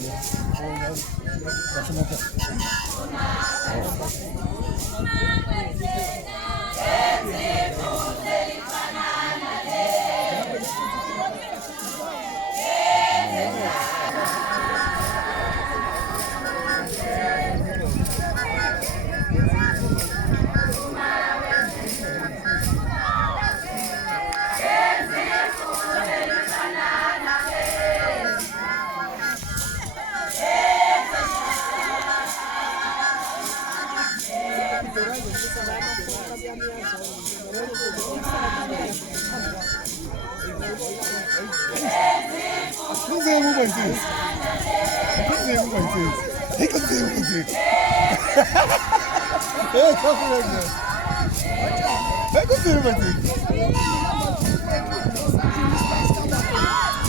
imali. Kasinata. Kızım bakın. Kızım bakın. Kızım bakın. Evet, çok güzel. Ben kızım bakın.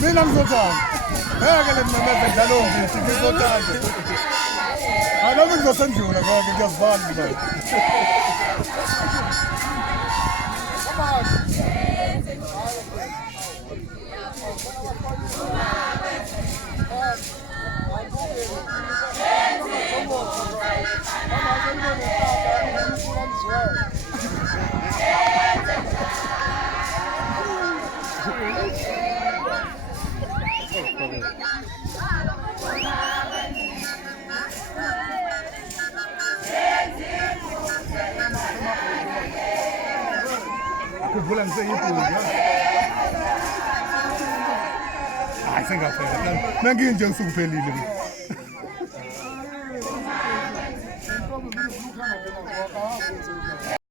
Benim zotan. Ben geldim Mehmet Jalom diye. Siz zotan. Adamın zotan diyor. Ben biraz bağlı gibi. Aku pulang saya itu. Ah, saya nggak pernah. Nanti yang jauh suka beli.